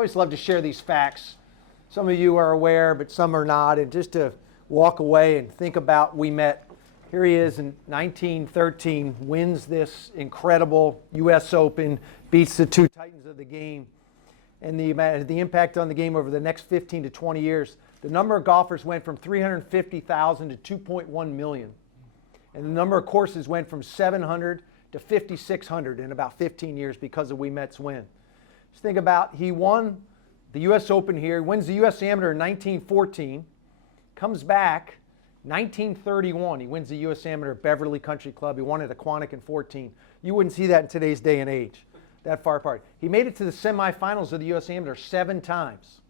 always love to share these facts. Some of you are aware, but some are not. And just to walk away and think about Ouimet. Here he is in 1913, wins this incredible U.S. Open, beats the two titans of the game. And the impact on the game over the next 15 to 20 years, the number of golfers went from 350,000 to 2.1 million. And the number of courses went from 700 to 5,600 in about 15 years because of Ouimet's win. Just think about, he won the U.S. Open here, wins the U.S. Amateur in 1914, comes back 1931, he wins the U.S. Amateur at Beverly Country Club. He won at Aquanic in 14. You wouldn't see that in today's day and age, that far apart. He made it to the semifinals of the U.S. Amateur 7 times.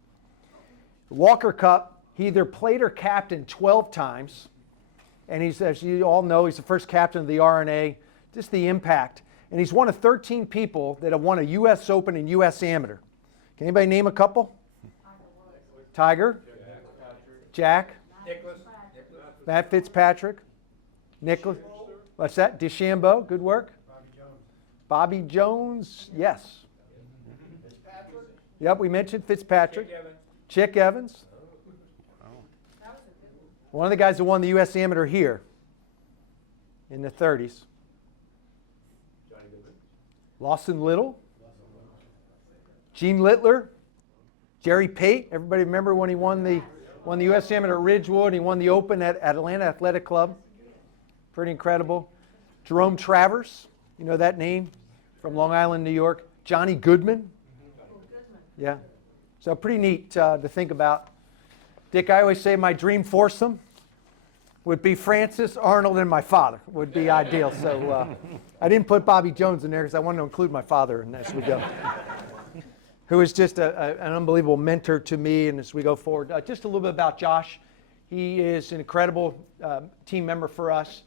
The Walker Cup, he either played or captained 12 times. And he's, as you all know, he's the first captain of the RNA. Just the impact. And he's one of 13 people that have won a U.S. Open and U.S. Amateur. Can anybody name a couple? Tiger? Jack? Matt Fitzpatrick, Nicholas, what's that? DeChambeau, good work. Bobby Jones, yes. Fitzpatrick. Yep, we mentioned Fitzpatrick. Chick Evans. One of the guys that won the U.S. Amateur here in the 30s. Lawson Little. Gene Littler. Jerry Pate. Everybody remember when he won the U.S. Amateur at Ridgewood. He won the Open at Atlanta Athletic Club. Pretty incredible. Jerome Travers, you know that name, from Long Island, New York. Johnny Goodman. Yeah. So pretty neat to think about. Dick, I always say my dream foursome would be Francis, Arnold, and my father would be ideal. So I didn't put Bobby Jones in there because I wanted to include my father in as we go. Who is just an unbelievable mentor to me, and as we go forward. Just a little bit about Josh. He is an incredible team member for us.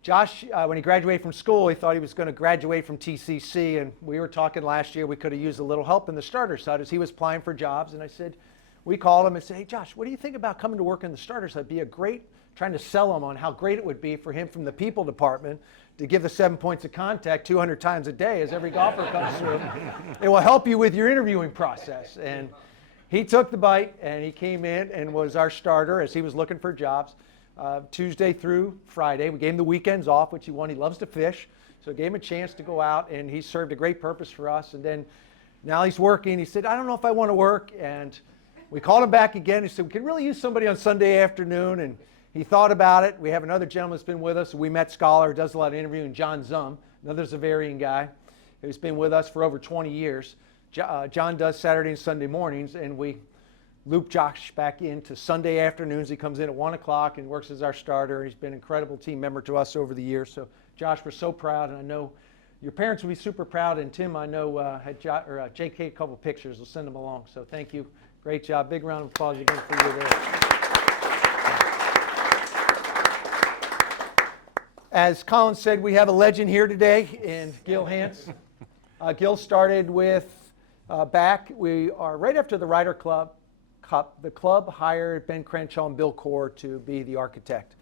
Josh, when he graduated from school, he thought he was going to graduate from TCC, and we were talking last year we could have used a little help in the starter side as he was applying for jobs, and I said, we called him and said, hey Josh, what do you think about coming to work in the starter side? It'd be a great, trying to sell him on how great it would be for him from the people department to give the 7 points of contact 200 times a day as every golfer comes through. It will help you with your interviewing process. And he took the bite, and he came in and was our starter as he was looking for jobs Tuesday through Friday. We gave him the weekends off, which he wanted. He loves to fish, so gave him a chance to go out, and he served a great purpose for us. And then now he's working. He said, I don't know if I want to work. And we called him back again. He said, we could really use somebody on Sunday afternoon. And he thought about it. We have another gentleman that's been with us, a Ouimet scholar, who does a lot of interviewing, John Zum, another Zavarian guy who's been with us for over 20 years. John does Saturday and Sunday mornings, and we loop Josh back into Sunday afternoons. He comes in at 1 o'clock and works as our starter. He's been an incredible team member to us over the years. So, Josh, we're so proud, and I know your parents will be super proud, and Tim, I know, had JK a couple pictures. We'll send them along. So thank you. Great job. Big round of applause again for you there. As Colin said, we have a legend here today in Gil Hanse. Gil started with we are right after the Ryder Club Cup. The club hired Ben Crenshaw and Bill Core to be the architect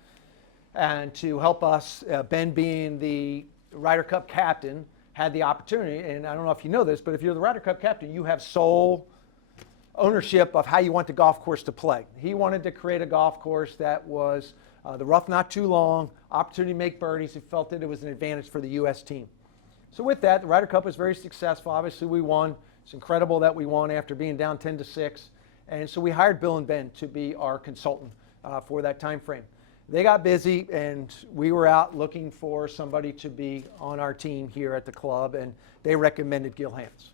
and to help us. Ben, being the Ryder Cup captain, had the opportunity, and I don't know if you know this, but if you're the Ryder Cup captain, you have sole ownership of how you want the golf course to play. He wanted to create a golf course that was the rough not too long, opportunity to make birdies. He felt that it was an advantage for the U.S. team. So with that, the Ryder Cup was very successful. Obviously, we won. It's incredible that we won after being down 10-6. And so we hired Bill and Ben to be our consultant for that time frame. They got busy, and we were out looking for somebody to be on our team here at the club, and they recommended Gil Hanse.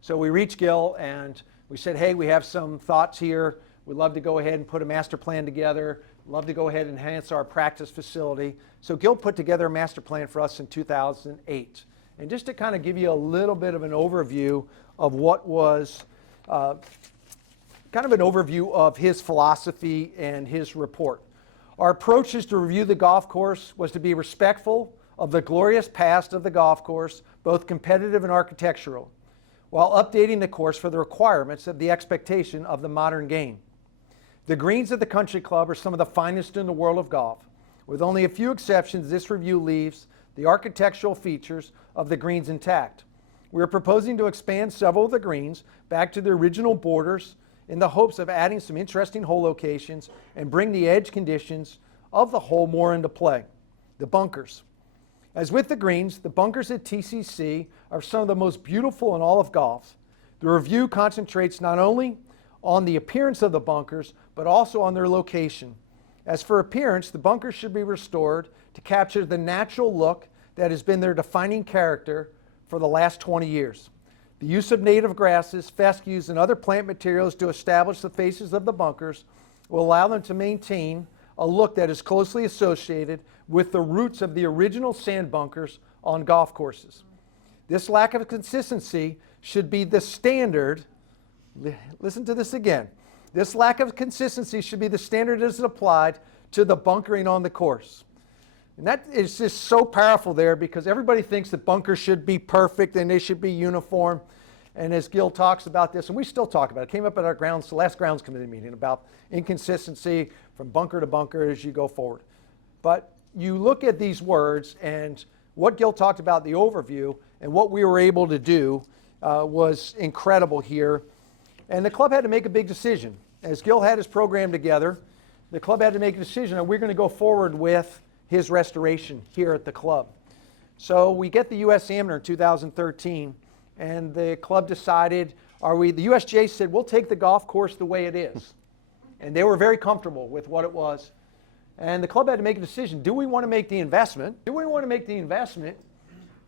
So we reached Gil, and we said, hey, we have some thoughts here. We'd love to go ahead and put a master plan together. Love to go ahead and enhance our practice facility. So Gil put together a master plan for us in 2008. And just to kind of give you a little bit of an overview of what was kind of an overview of his philosophy and his report. Our approach is to review the golf course was to be respectful of the glorious past of the golf course, both competitive and architectural, while updating the course for the requirements of the expectation of the modern game. The greens at the Country Club are some of the finest in the world of golf. With only a few exceptions, this review leaves the architectural features of the greens intact. we're proposing to expand several of the greens back to the original borders in the hopes of adding some interesting hole locations and bring the edge conditions of the hole more into play. The bunkers. As with the greens, the bunkers at TCC are some of the most beautiful in all of golf. The review concentrates not only on the appearance of the bunkers, but also on their location. As for appearance, the bunkers should be restored to capture the natural look that has been their defining character for the last 20 years. The use of native grasses, fescues, and other plant materials to establish the faces of the bunkers will allow them to maintain a look that is closely associated with the roots of the original sand bunkers on golf courses. This lack of consistency should be the standard. Listen to this again. This lack of consistency should be the standard as applied to the bunkering on the course. And that is just so powerful there because everybody thinks that bunkers should be perfect and they should be uniform. And as Gil talks about this, and we still talk about it, came up at our last grounds committee meeting about inconsistency from bunker to bunker as you go forward. But you look at these words and what Gil talked about, the overview, and what we were able to do was incredible here. And the club had to make a big decision. As Gil had his program together, the club had to make a decision, are we going to go forward with his restoration here at the club? So we get the U.S. Amateur in 2013, and the club decided, the USGA said, we'll take the golf course the way it is. And they were very comfortable with what it was. And the club had to make a decision. Do we want to make the investment? Do we want to make the investment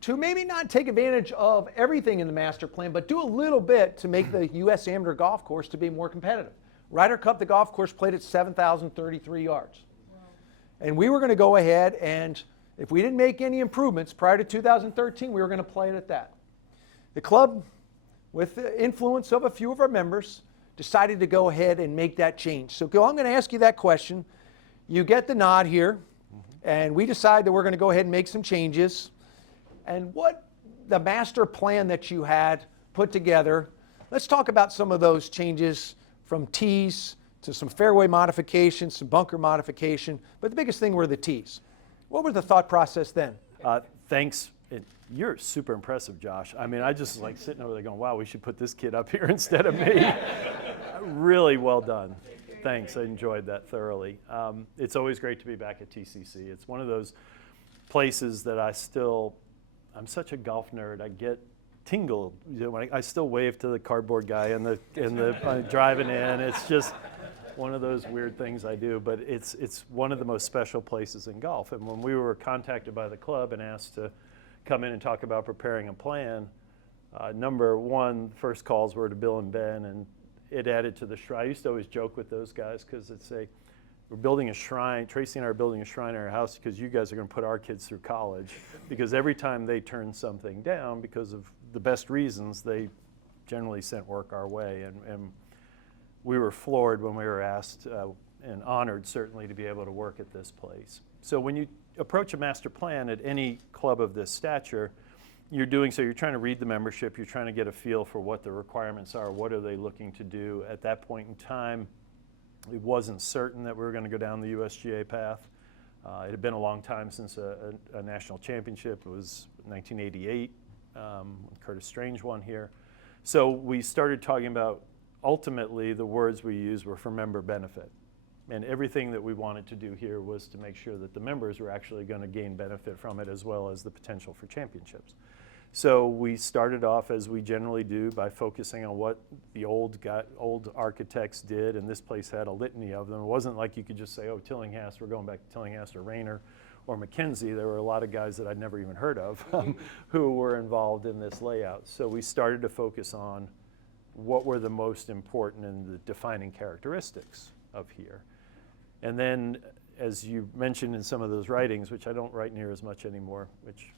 to maybe not take advantage of everything in the master plan, but do a little bit to make the U.S. Amateur golf course to be more competitive? Ryder Cup, the golf course, played at 7,033 yards. And we were going to go ahead and if we didn't make any improvements prior to 2013, we were going to play it at that. The club, with the influence of a few of our members, decided to go ahead and make that change. So Gil, I'm going to ask you that question. You get the nod here, and we decide that we're going to go ahead and make some changes. And what the master plan that you had put together, let's talk about some of those changes from tees to some fairway modifications, some bunker modification, but the biggest thing were the tees. What was the thought process then? Thanks. You're super impressive, Josh. I mean, I just like sitting over there going, wow, we should put this kid up here instead of me. Really well done. Thanks. I enjoyed that thoroughly. It's always great to be back at TCC. It's one of those places that I'm such a golf nerd. I get tingled. You know, when I still wave to the cardboard guy in the driving in. It's just one of those weird things I do, but it's one of the most special places in golf. And when we were contacted by the club and asked to come in and talk about preparing a plan, number one, first calls were to Bill and Ben, and it added to the shrine. I used to always joke with those guys because it'd say, we're building a shrine, Tracy and I are building a shrine in our house because you guys are going to put our kids through college. Because every time they turned something down because of the best reasons, they generally sent work our way. And we were floored when we were asked and honored certainly to be able to work at this place. So when you approach a master plan at any club of this stature, you're trying to read the membership, you're trying to get a feel for what the requirements are, what are they looking to do. At that point in time, it wasn't certain that we were going to go down the USGA path. It had been a long time since a national championship. It was 1988 when Curtis Strange won here. So we started talking about, ultimately, the words we used were for member benefit. And everything that we wanted to do here was to make sure that the members were actually going to gain benefit from it as well as the potential for championships. So we started off, as we generally do, by focusing on what the old architects did, and this place had a litany of them. It wasn't like you could just say, oh, Tillinghast, we're going back to Tillinghast or Rayner or McKenzie. There were a lot of guys that I'd never even heard of who were involved in this layout. So we started to focus on what were the most important and the defining characteristics of here. And then, as you mentioned in some of those writings, which I don't write near as much anymore, which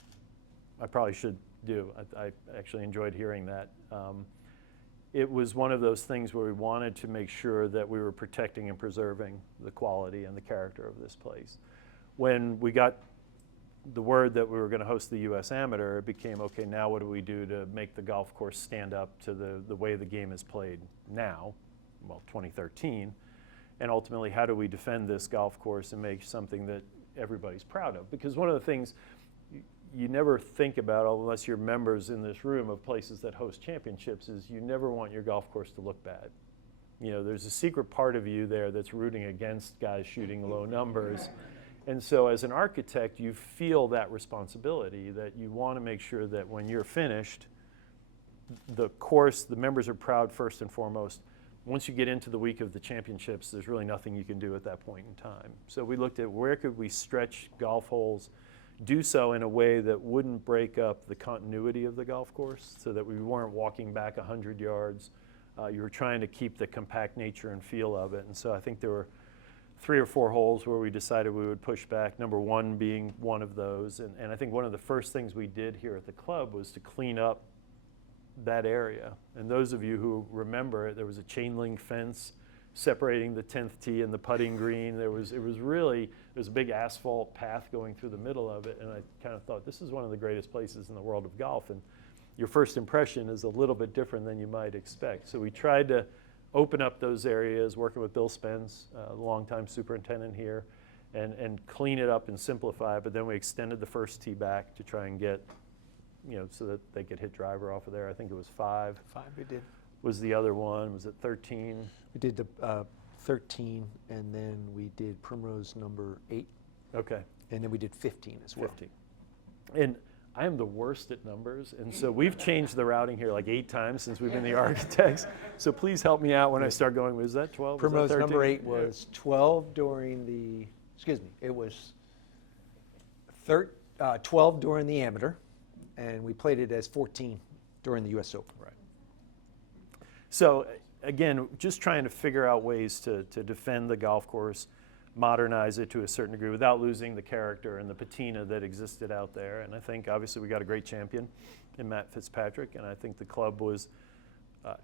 I probably should do. I actually enjoyed hearing that. It was one of those things where we wanted to make sure that we were protecting and preserving the quality and the character of this place. When we got the word that we were going to host the U.S. Amateur, it became, okay, now what do we do to make the golf course stand up to the way the game is played now, well, 2013, and ultimately, how do we defend this golf course and make something that everybody's proud of? Because one of the things, you never think about, unless you're members in this room of places that host championships, is you never want your golf course to look bad. You know, there's a secret part of you there that's rooting against guys shooting low numbers. And so as an architect, you feel that responsibility, that you want to make sure that when you're finished, the course, the members are proud first and foremost. Once you get into the week of the championships, there's really nothing you can do at that point in time. So we looked at where could we stretch golf holes, do so in a way that wouldn't break up the continuity of the golf course, so that we weren't walking back 100 yards. You were trying to keep the compact nature and feel of it. And so I think there were 3 or 4 holes where we decided we would push back, number 1 being one of those. And I think one of the first things we did here at the club was to clean up that area. And those of you who remember it, there was a chain link fence separating the 10th tee and the putting green. There's a big asphalt path going through the middle of it, and I kind of thought, this is one of the greatest places in the world of golf, and your first impression is a little bit different than you might expect. So we tried to open up those areas, working with Bill Spence, longtime superintendent here, and clean it up and simplify it, but then we extended the first tee back to try and get, so that they could hit driver off of there. I think it was 5. 5 we did. Was the other one, was it 13? We did the 13, and then we did Primrose number 8. Okay. And then we did 15 as well. 15. And I am the worst at numbers, and so we've changed the routing here like 8 times since we've been the architects. So please help me out when I start going, was that 12? Primrose was that number 8 was 12 during the, it was 12 during the amateur, and we played it as 14 during the US Open. Right. So again, just trying to figure out ways to defend the golf course, modernize it to a certain degree without losing the character and the patina that existed out there. And I think obviously we got a great champion in Matt Fitzpatrick, and I think the club was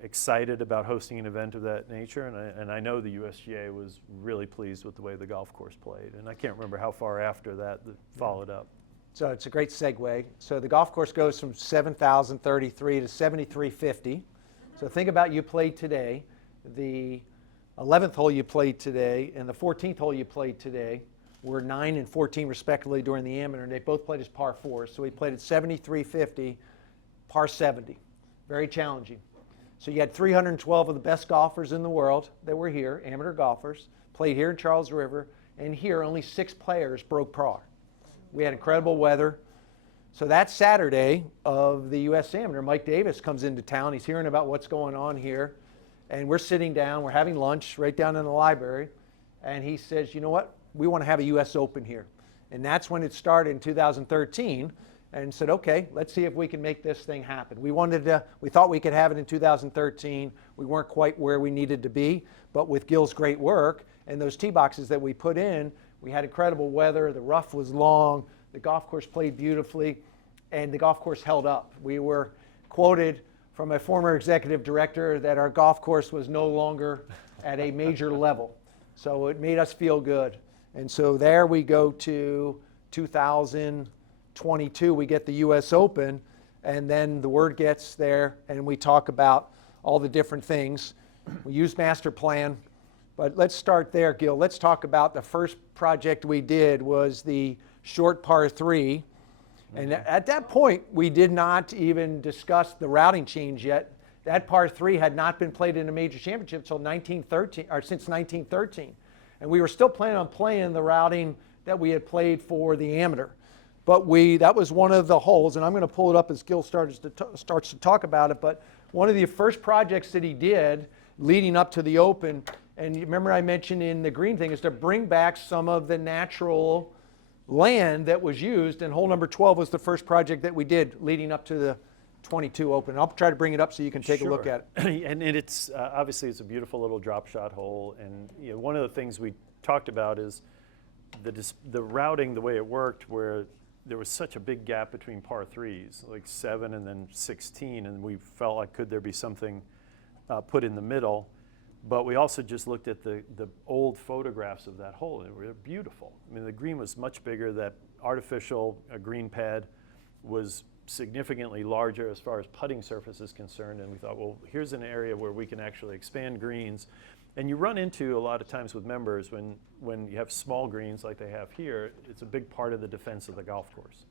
excited about hosting an event of that nature, and I know the USGA was really pleased with the way the golf course played, and I can't remember how far after that followed up. So it's a great segue. So the golf course goes from 7,033 to 7,350. So think about you played today, the 11th hole you played today, and the 14th hole you played today were 9 and 14 respectively during the amateur, and they both played as par 4s. So we played at 7,350, par 70. Very challenging. So you had 312 of the best golfers in the world that were here, amateur golfers, played here in Charles River, and here only 6 players broke par. We had incredible weather. So that Saturday of the U.S. Amateur, Mike Davis comes into town. He's hearing about what's going on here. And we're sitting down, we're having lunch right down in the library. And he says, you know what, we want to have a U.S. Open here. And that's when it started in 2013. And said, okay, let's see if we can make this thing happen. We thought we could have it in 2013. We weren't quite where we needed to be. But with Gil's great work and those tee boxes that we put in, we had incredible weather. The rough was long. The golf course played beautifully, and the golf course held up. We were quoted from a former executive director that our golf course was no longer at a major level. So it made us feel good. And so there we go to 2022, we get the US Open, and then the word gets there, and we talk about all the different things. We use master plan, but let's start there, Gil. Let's talk about the first project we did was the short par 3. And at that point, we did not even discuss the routing change yet. That par 3 had not been played in a major championship until since 1913. And we were still planning on playing the routing that we had played for the amateur. But that was one of the holes, and I'm going to pull it up as Gil starts to talk about it, but one of the first projects that he did leading up to the Open, and you remember I mentioned in the green thing, is to bring back some of the natural land that was used, and hole number 12 was the first project that we did leading up to the 22 Open. I'll try to bring it up so you can take a look at it. And it's obviously it's a beautiful little drop shot hole, and one of the things we talked about is the routing, the way it worked, where there was such a big gap between par 3s, like 7 and then 16, and we felt like could there be something put in the middle. But we also just looked at the old photographs of that hole, and they were beautiful. I mean, the green was much bigger. That artificial green pad was significantly larger as far as putting surface is concerned, and we thought, well, here's an area where we can actually expand greens. And you run into a lot of times with members when you have small greens like they have here, it's a big part of the defense of the golf course.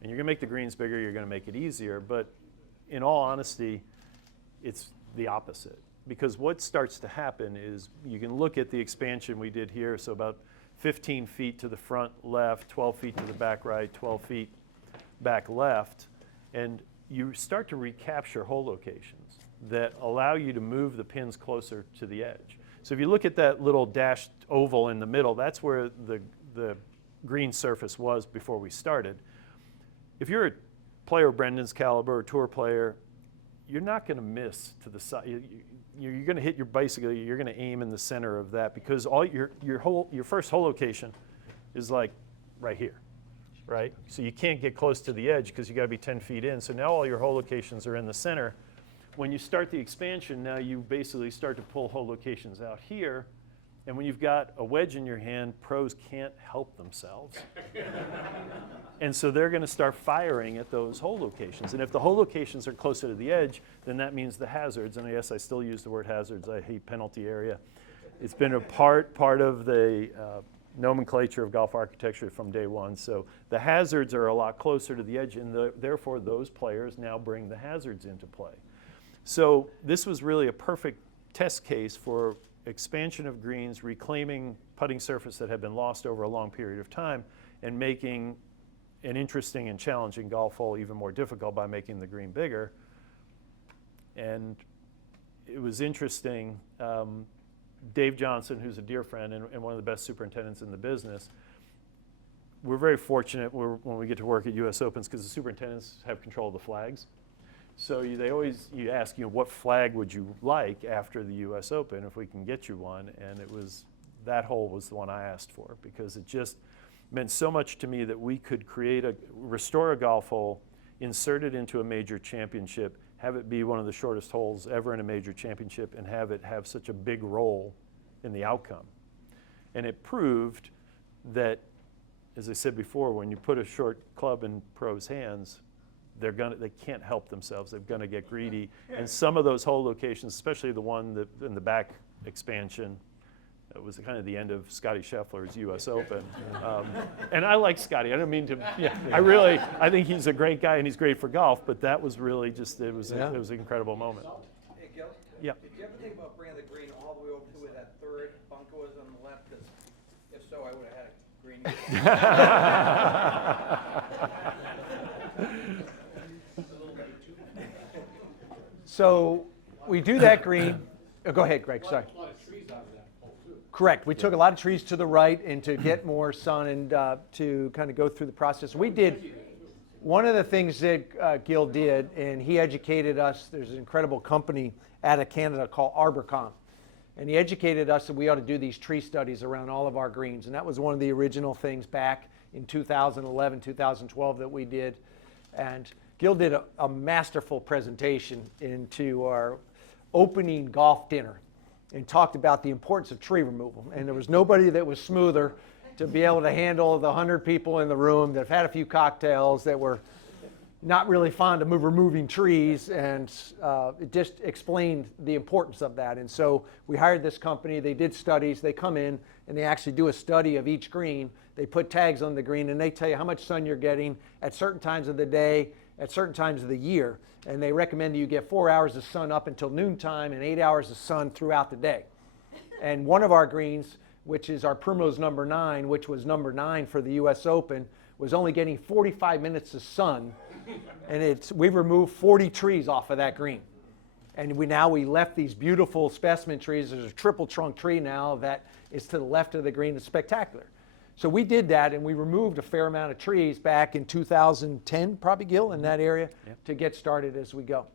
And you're going to make the greens bigger, you're going to make it easier. But in all honesty, it's the opposite. Because what starts to happen is you can look at the expansion we did here. So about 15 feet to the front left, 12 feet to the back right, 12 feet back left. And you start to recapture hole locations that allow you to move the pins closer to the edge. So if you look at that little dashed oval in the middle, that's where the green surface was before we started. If you're a player of Brendan's caliber, or tour player, you're not going to miss to the side. You're going to hit your, basically, you're going to aim in the center of that, because all your first hole location is like right here, right? So you can't get close to the edge because you got to be 10 feet in. So now all your hole locations are in the center. When you start the expansion, now you basically start to pull hole locations out here. And when you've got a wedge in your hand, pros can't help themselves. And so they're going to start firing at those hole locations. And if the hole locations are closer to the edge, then that means the hazards, and yes, I still use the word hazards. I hate penalty area. It's been a part of the nomenclature of golf architecture from day one. So the hazards are a lot closer to the edge, and therefore those players now bring the hazards into play. So this was really a perfect test case for expansion of greens, reclaiming putting surface that had been lost over a long period of time, and making an interesting and challenging golf hole even more difficult by making the green bigger. And it was interesting. Dave Johnson, who's a dear friend and one of the best superintendents in the business, we're very fortunate when we get to work at U.S. Opens, because the superintendents have control of the flags. So you ask, what flag would you like after the U.S. Open, if we can get you one? And that hole was the one I asked for, because it just meant so much to me that we could restore a golf hole, insert it into a major championship, have it be one of the shortest holes ever in a major championship, and have it have such a big role in the outcome. And it proved that, as I said before, when you put a short club in pros' hands, they can't help themselves. They're going to get greedy. And some of those hole locations, especially the one in the back expansion, that was kind of the end of Scotty Scheffler's U.S. Open. And I like Scotty. I don't mean to. Yeah, I think he's a great guy and he's great for golf. But that was really just it was an incredible moment. Hey, Gil? Yeah. Did you ever think about bringing the green all the way over to where that third bunker was on the left? Because if so, I would have had a green. So we do that green. Oh, go ahead, Greg. Sorry. A lot of trees out of that hole, too. Correct. We took a lot of trees to the right, and to get more sun and to kind of go through the process. We did one of the things that Gil did, and he educated us. There's an incredible company out of Canada called Arborcom, and he educated us that we ought to do these tree studies around all of our greens. And that was one of the original things back in 2011, 2012 that we did. And Gil did a masterful presentation into our opening golf dinner and talked about the importance of tree removal. And there was nobody that was smoother to be able to handle the 100 people in the room that have had a few cocktails, that were not really fond of removing trees, and it just explained the importance of that. And so we hired this company. They did studies. They come in and they actually do a study of each green. They put tags on the green, and they tell you how much sun you're getting at certain times of the day, at certain times of the year. And they recommend that you get 4 hours of sun up until noontime and 8 hours of sun throughout the day. And one of our greens, which is our Primrose number 9, which was number 9 for the U.S. Open, was only getting 45 minutes of sun. And we removed 40 trees off of that green. And we left these beautiful specimen trees. There's a triple trunk tree now that is to the left of the green. It's spectacular. So we did that, and we removed a fair amount of trees back in 2010, probably, Gil, in that area, to get started as we go.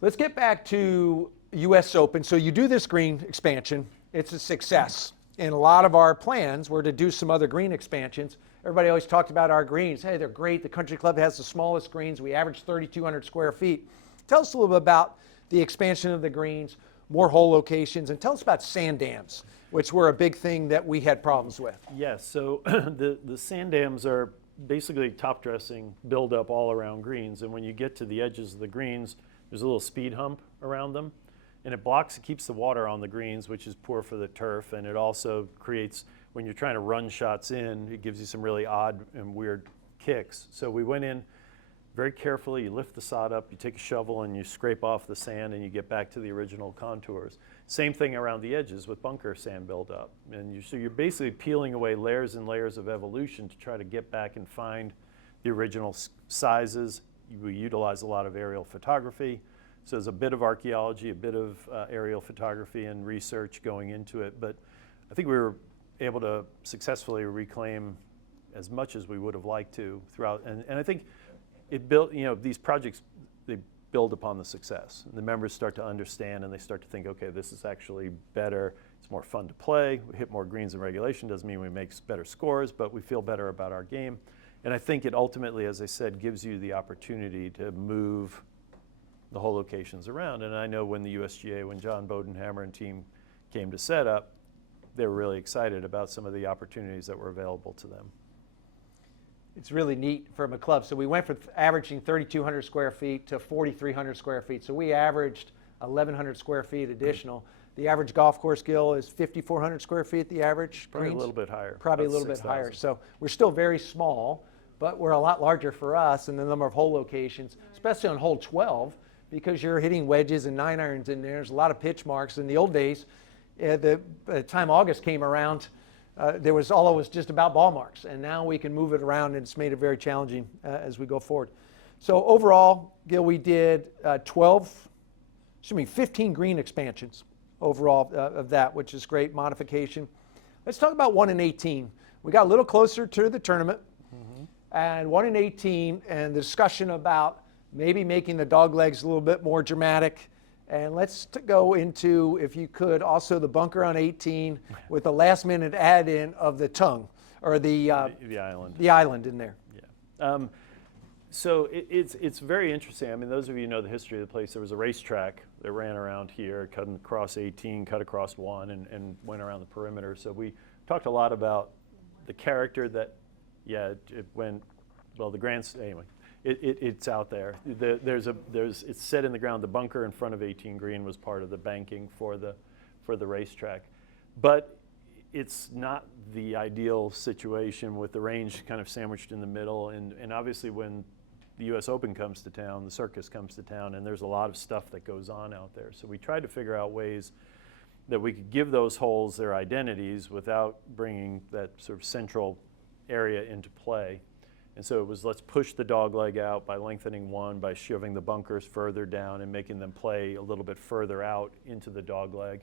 Let's get back to U.S. Open. So you do this green expansion. It's a success. And a lot of our plans were to do some other green expansions. Everybody always talked about our greens. Hey, they're great. The Country Club has the smallest greens. We average 3,200 square feet. Tell us a little bit about the expansion of the greens, more hole locations, and tell us about sand dams, which were a big thing that we had problems with. Yes, so the sand dams are basically top dressing buildup all around greens. And when you get to the edges of the greens, there's a little speed hump around them. And it keeps the water on the greens, which is poor for the turf. And it also creates, when you're trying to run shots in, it gives you some really odd and weird kicks. So we went in very carefully. You lift the sod up, you take a shovel and you scrape off the sand and you get back to the original contours. Same thing around the edges with bunker sand buildup. And so you're basically peeling away layers and layers of evolution to try to get back and find the original sizes. We utilize a lot of aerial photography. So there's a bit of archaeology, a bit of aerial photography and research going into it. But I think we were able to successfully reclaim as much as we would have liked to throughout. And I think it built, these projects, they build upon the success. And the members start to understand and they start to think, okay, this is actually better. It's more fun to play. We hit more greens in regulation. Doesn't mean we make better scores, but we feel better about our game. And I think it ultimately, as I said, gives you the opportunity to move the whole locations around. And I know when the USGA, when John Bodenhammer and team came to set up, they were really excited about some of the opportunities that were available to them. It's really neat from a club. So we went from averaging 3,200 square feet to 4,300 square feet. So we averaged 1,100 square feet additional. The average golf course, Gil, is 5,400 square feet, the average Probably greens? a little bit higher. Probably a about little bit 6,000. higher. So we're still very small, but we're a lot larger for us in the number of hole locations, especially on hole 12, because you're hitting wedges and 9-irons in there. There's a lot of pitch marks. In the old days, by the time August came around, there was always just about ball marks, and now we can move it around, and it's made it very challenging as we go forward. So overall, Gil, we did 15 green expansions overall of that, which is great modification. Let's talk about 1 in 18. We got a little closer to the tournament, and 1 in 18, and the discussion about maybe making the dog legs a little bit more dramatic. And let's go into, if you could, also the bunker on 18 with the last minute add-in of the tongue, or the island. The island in there. Yeah. So it's very interesting. I mean, those of you who know the history of the place, there was a racetrack that ran around here, cut across 18, cut across 1, and went around the perimeter. So we talked a lot about the character that, it went, well, the grants, anyway. It's out there. It's set in the ground. The bunker in front of 18 green was part of the banking for the racetrack, but it's not the ideal situation with the range kind of sandwiched in the middle. And obviously, when the U.S. Open comes to town, the circus comes to town, and there's a lot of stuff that goes on out there. So we tried to figure out ways that we could give those holes their identities without bringing that sort of central area into play. And so it was, let's push the dog leg out by lengthening 1, by shoving the bunkers further down and making them play a little bit further out into the dog leg.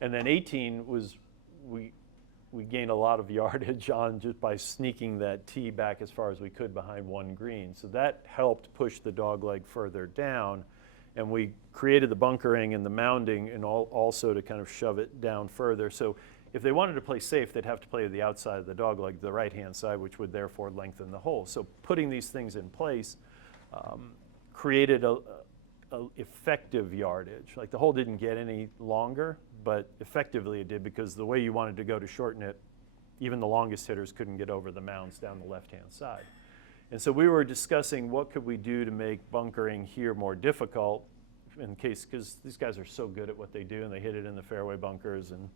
And then 18 was, we gained a lot of yardage on just by sneaking that tee back as far as we could behind 1 green. So that helped push the dog leg further down. And we created the bunkering and the mounding and also to kind of shove it down further. So if they wanted to play safe, they'd have to play the outside of the dog leg, the right-hand side, which would therefore lengthen the hole. So putting these things in place created a effective yardage. Like the hole didn't get any longer, but effectively it did, because the way you wanted to go to shorten it, even the longest hitters couldn't get over the mounds down the left-hand side. And so we were discussing what could we do to make bunkering here more difficult in case, because these guys are so good at what they do and they hit it in the fairway bunkers, and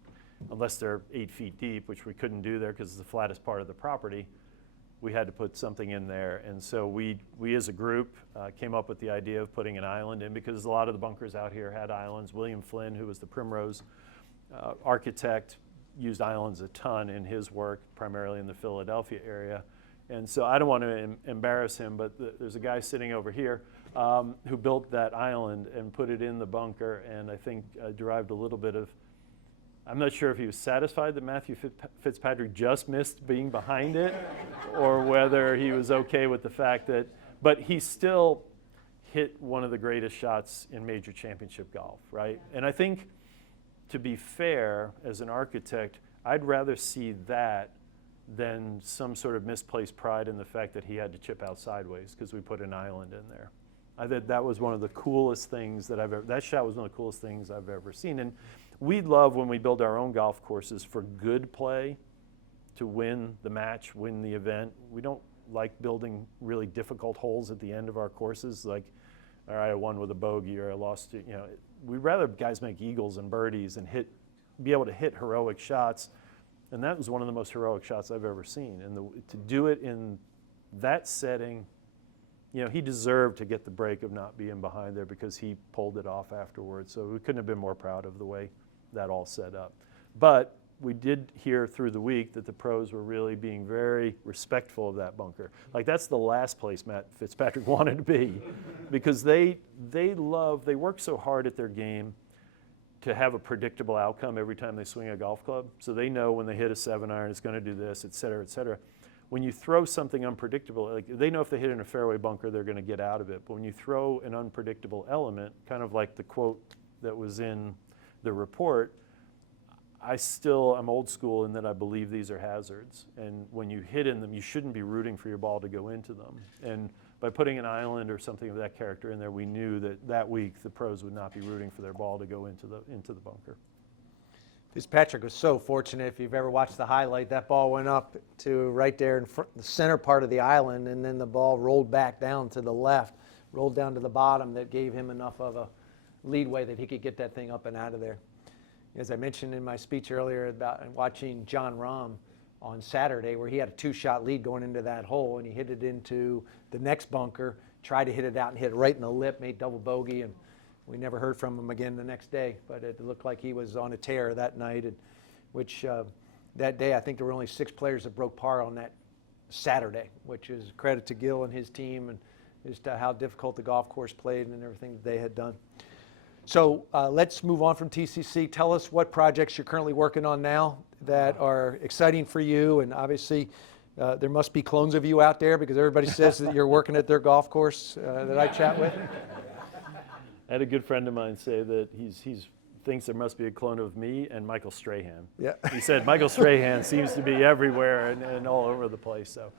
unless they're 8 feet deep, which we couldn't do there because it's the flattest part of the property, we had to put something in there. And so we as a group came up with the idea of putting an island in, because a lot of the bunkers out here had islands. William Flynn, who was the Primrose architect, used islands a ton in his work, primarily in the Philadelphia area. And so I don't want to embarrass him, but there's a guy sitting over here who built that island and put it in the bunker, and I think derived a little bit of, I'm not sure if he was satisfied that Matthew Fitzpatrick just missed being behind it, or whether he was okay with the fact that, but he still hit one of the greatest shots in major championship golf, right? And I think, to be fair, as an architect, I'd rather see that than some sort of misplaced pride in the fact that he had to chip out sideways because we put an island in there. I thought that was one of the coolest things that that shot was one of the coolest things I've ever seen. And we love, when we build our own golf courses, for good play to win the match, win the event. We don't like building really difficult holes at the end of our courses, like, all right, I won with a bogey or I lost, we'd rather guys make eagles and birdies and be able to hit heroic shots. And that was one of the most heroic shots I've ever seen. And to do it in that setting, he deserved to get the break of not being behind there because he pulled it off afterwards. So we couldn't have been more proud of the way that all set up. But we did hear through the week that the pros were really being very respectful of that bunker. Like, that's the last place Matt Fitzpatrick wanted to be, because they work so hard at their game to have a predictable outcome every time they swing a golf club. So they know when they hit a 7-iron, it's going to do this, et cetera, et cetera. When you throw something unpredictable, like, they know if they hit in a fairway bunker, they're going to get out of it. But when you throw an unpredictable element, kind of like the quote that was in the report, I'm old school in that I believe these are hazards. And when you hit in them, you shouldn't be rooting for your ball to go into them. And by putting an island or something of that character in there, we knew that week the pros would not be rooting for their ball to go into the bunker. Fitzpatrick was so fortunate. If you've ever watched the highlight, that ball went up to right there in front, the center part of the island, and then the ball rolled back down to the left, rolled down to the bottom. That gave him enough of a leadway that he could get that thing up and out of there. As I mentioned in my speech earlier about watching John Rahm on Saturday, where he had a 2-shot lead going into that hole, and he hit it into the next bunker, tried to hit it out and hit it right in the lip, made double bogey, and we never heard from him again the next day. But it looked like he was on a tear that night, that day I think there were only 6 players that broke par on that Saturday, which is credit to Gil and his team and just how difficult the golf course played and everything that they had done. So let's move on from TCC. Tell us what projects you're currently working on now that are exciting for you. And obviously, there must be clones of you out there, because everybody says that you're working at their golf course that I chat with. I had a good friend of mine say that he's thinks there must be a clone of me and Michael Strahan. Yeah. He said Michael Strahan seems to be everywhere and all over the place. So,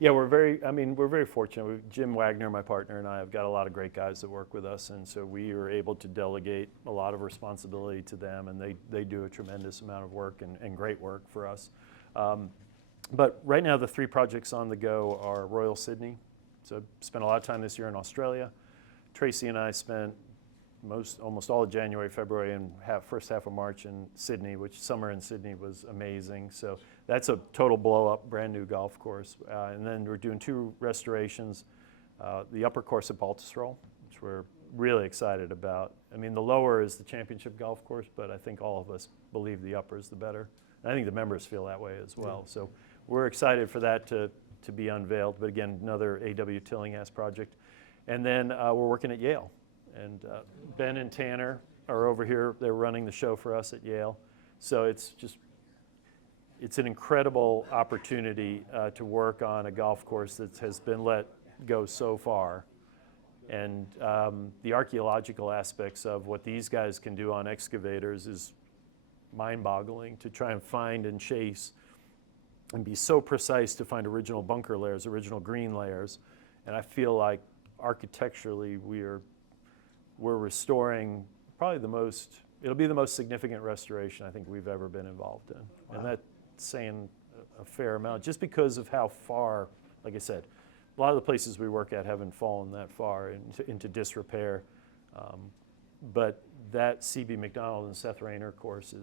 yeah, we're very fortunate. Jim Wagner, my partner, and I have got a lot of great guys that work with us, and so we are able to delegate a lot of responsibility to them, and they do a tremendous amount of work and great work for us. But right now, the 3 projects on the go are Royal Sydney. So spent a lot of time this year in Australia. Tracy and I spent almost all of January, February, and first half of March in Sydney, which summer in Sydney was amazing. So that's a total blow-up, brand new golf course. And then we're doing 2 restorations. The upper course at Baltusrol, which we're really excited about. I mean, the lower is the championship golf course, but I think all of us believe the upper is the better. And I think the members feel that way as well. Yeah. So we're excited for that to be unveiled. But again, another A.W. Tillinghast project. And then we're working at Yale. And Ben and Tanner are over here. They're running the show for us at Yale. So it's an incredible opportunity to work on a golf course that has been let go so far. And the archaeological aspects of what these guys can do on excavators is mind-boggling, to try and find and chase and be so precise to find original bunker layers, original green layers. And I feel like architecturally we're restoring probably it'll be the most significant restoration I think we've ever been involved in. Wow. And that's saying a fair amount, just because of how far, like I said, a lot of the places we work at haven't fallen that far into disrepair. But that C.B. McDonald and Seth Rayner course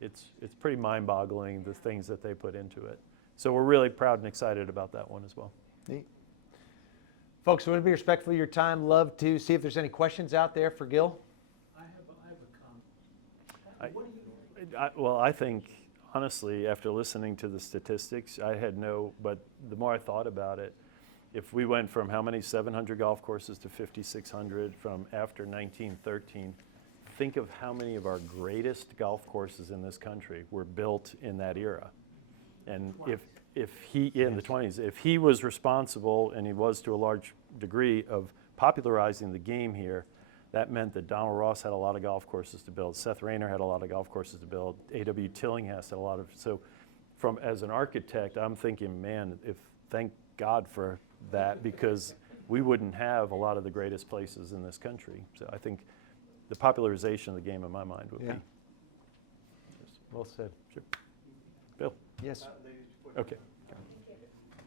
it's pretty mind-boggling, the things that they put into it. So we're really proud and excited about that one as well. Neat. Folks, I want to be respectful of your time. Love to see if there's any questions out there for Gil. I have a comment. I think, honestly, after listening to the statistics, but the more I thought about it, if we went from how many 700 golf courses to 5,600 from after 1913, think of how many of our greatest golf courses in this country were built in that era. And if he, in the 20s, if he was responsible, and he was to a large degree, of popularizing the game here, that meant that Donald Ross had a lot of golf courses to build. Seth Rayner had a lot of golf courses to build. A.W. Tillinghast had a lot of. So as an architect, I'm thinking, man, thank God for that, because we wouldn't have a lot of the greatest places in this country. So I think the popularization of the game, in my mind, would be. Well said. Sure. Bill? Yes. Okay.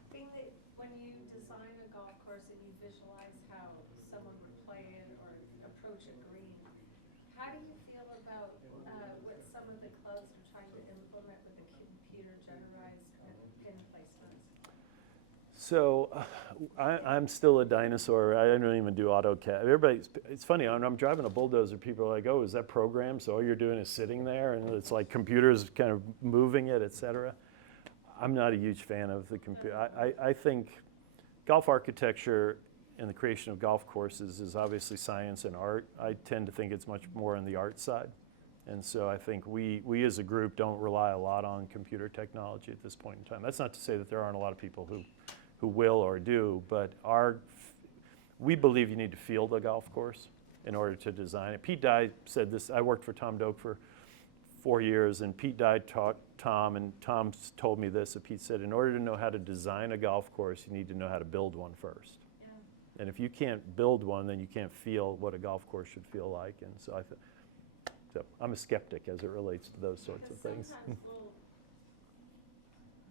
Being that when you design a golf course and you visualize how someone would play it or approach a green, how do you feel about what some of the clubs are trying to implement with the computer-generalized pin placements? So I'm still a dinosaur. I don't even do AutoCAD. It's funny, when I'm driving a bulldozer, people are like, oh, is that programmed? So all you're doing is sitting there and it's like computers kind of moving it, et cetera. I'm not a huge fan of the computer. I think golf architecture and the creation of golf courses is obviously science and art. I tend to think it's much more on the art side. And so I think we as a group don't rely a lot on computer technology at this point in time. That's not to say that there aren't a lot of people who will or do, but we believe you need to field a golf course in order to design it. Pete Dye said this. I worked for Tom Doak for 4 years, and Pete Dye taught Tom, and Tom told me this, that Pete said, in order to know how to design a golf course, you need to know how to build one first. Yeah. And if you can't build one, then you can't feel what a golf course should feel like. And so so I'm a skeptic as it relates to those sorts of things. Sometimes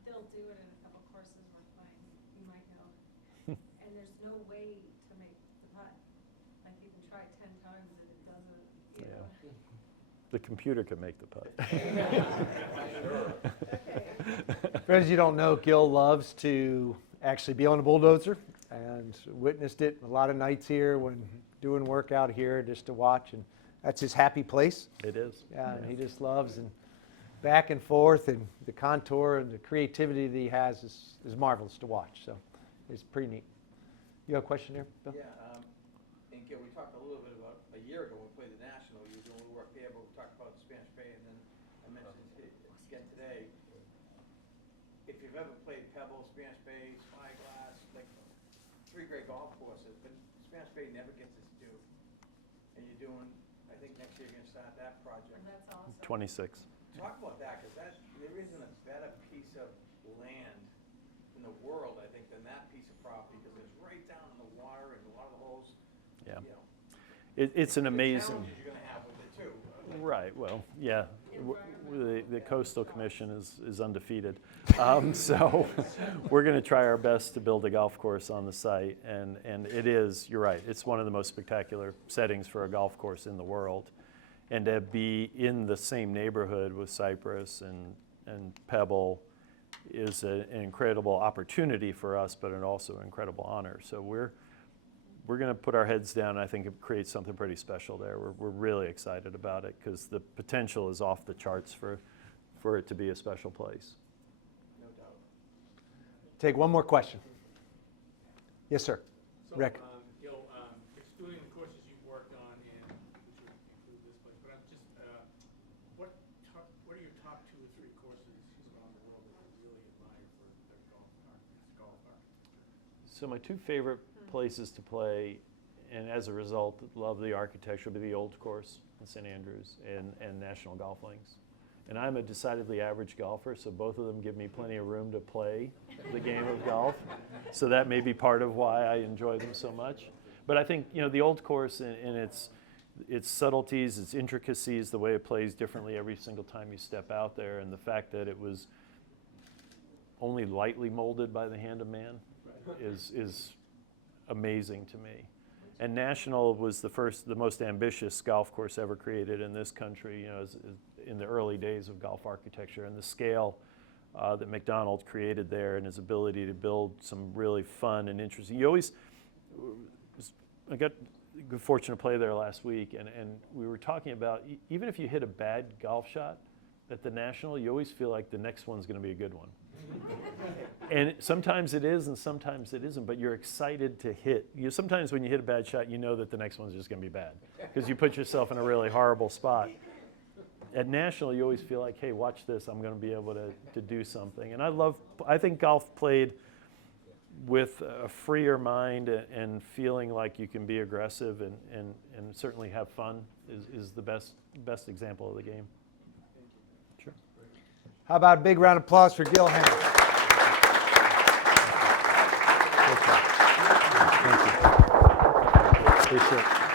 they'll do it in a couple courses we're playing, you might know, and there's no way to make the putt. Like you can try 10 times and it doesn't, you know. The computer can make the putt. For those you don't know, Gil loves to actually be on a bulldozer and witnessed it a lot of nights here when doing work out here just to watch, and that's his happy place. It is. Yeah, and he just loves and back and forth, and the contour and the creativity that he has is marvelous to watch. So it's pretty neat. You have a question there, Bill? Yeah, and Gil, we talked a little bit about, a year ago when we played the National, you were doing work there, but we talked about Spanish Bay, and then I mentioned it again today. If you've ever played Pebble, Spanish Bay, Spyglass, like 3 great golf courses, but Spanish Bay never gets its due. And you're doing, I think next year you're gonna start that project. And that's awesome. 26. Talk about that, because there isn't a better piece of land in the world, I think, than that piece of property, because it's right down in the water and a lot of the holes, Yeah. you know. It's an the amazing. challenges you're gonna have with it too. Right. Well, yeah. The Coastal Commission is undefeated. So we're going to try our best to build a golf course on the site, and it is. You're right. It's one of the most spectacular settings for a golf course in the world, and to be in the same neighborhood with Cypress and Pebble is an incredible opportunity for us, but also an incredible honor. So we're going to put our heads down, and I think it creates something pretty special there. We're really excited about it because the potential is off the charts for it to be a special place. No doubt. Take one more question. Yes, sir. So, Rick. Gil, excluding the courses you've worked on, and which would include this place, but I'm just, what are your top 2 or 3 courses around the world that you really admire for their golf architecture? So my 2 favorite places to play, and as a result, love the architecture, would be the Old Course in St. Andrews and National Golf Links. And I'm a decidedly average golfer, so both of them give me plenty of room to play the game of golf. So that may be part of why I enjoy them so much. But I think, the Old Course in its subtleties, its intricacies, the way it plays differently every single time you step out there, and the fact that it was only lightly molded by the hand of man is amazing to me. And National was the most ambitious golf course ever created in this country, in the early days of golf architecture, and the scale that McDonald created there and his ability to build some really fun and interesting. I got the good fortune to play there last week, and we were talking about even if you hit a bad golf shot at the National, you always feel like the next one's going to be a good one. And sometimes it is, and sometimes it isn't. But you're excited to hit. Sometimes when you hit a bad shot, you know that the next one's just going to be bad because you put yourself in a really horrible spot. At National, you always feel like, hey, watch this. I'm going to be able to do something. And I think golf played with a freer mind and feeling like you can be aggressive and certainly have fun is the best example of the game. Sure. How about a big round of applause for Gil Hanse? Thank you. Appreciate it.